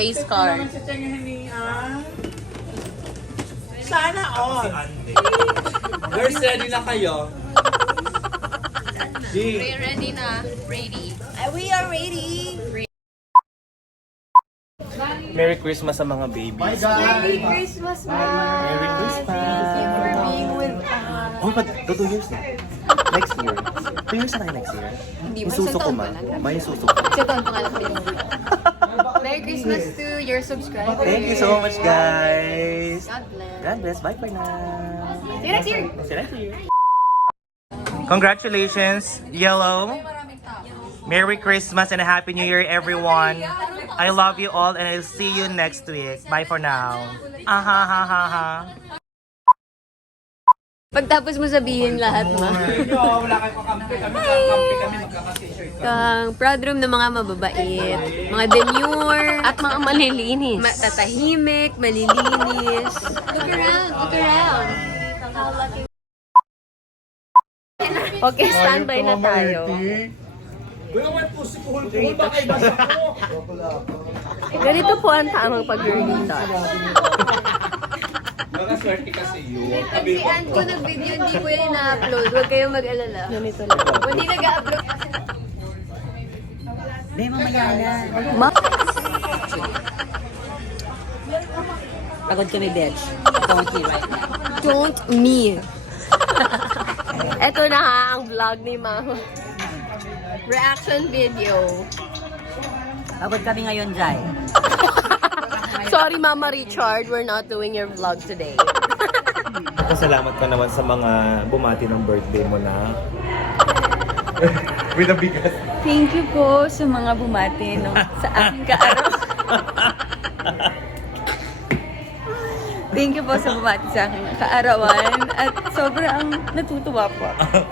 face card. Sana all. Girls, ready na kayo? Ready na. Ready. We are ready. Merry Christmas sa mga babies. Merry Christmas, Mom. Merry Christmas. Thank you for being with us. Oh, but 2 years na. Next year. 2 years na kayo next year. Hindi Yung suso ko, ma. Ma, yung suso ko. Sa taon pa nga lang kami. Merry Christmas to your subscribers. Thank you so much, guys. God bless. God bless. Bye for now. See you next year. See you next year. Congratulations, Yellow. Merry Christmas and a Happy New Year, everyone. I love you all and I'll see you next week. Bye for now. Aha ha ha ha. Pagtapos mo sabihin lahat, ma. Wala kayo kakampi. Kami magkaka-t-shirt. Kang proud room ng mga mababait, mga demure, At mga malilinis. tatahimik, malilinis. Look around, look around. Okay, standby na tayo. Ganito po ang tamang pag-release. Swerte kasi yun. Pag si Ann ko nag-video, hindi ko yan ina-upload. Huwag kayong mag-alala. Ganito lang. Kung hindi nag-upload, Pagod kami, bitch. Don't me right now. don't me. Ito na ha, ang vlog ni Mama. Reaction video. Pagod kami ngayon, Jai. Sorry, Mama Richard, we're not doing your vlog today. Salamat ka naman sa mga bumati ng birthday mo na. With a bigas. Thank you po sa mga bumati sa aking kaarawan. Thank you po sa bumati sa aking kaarawan at sobrang natutuwa po ako.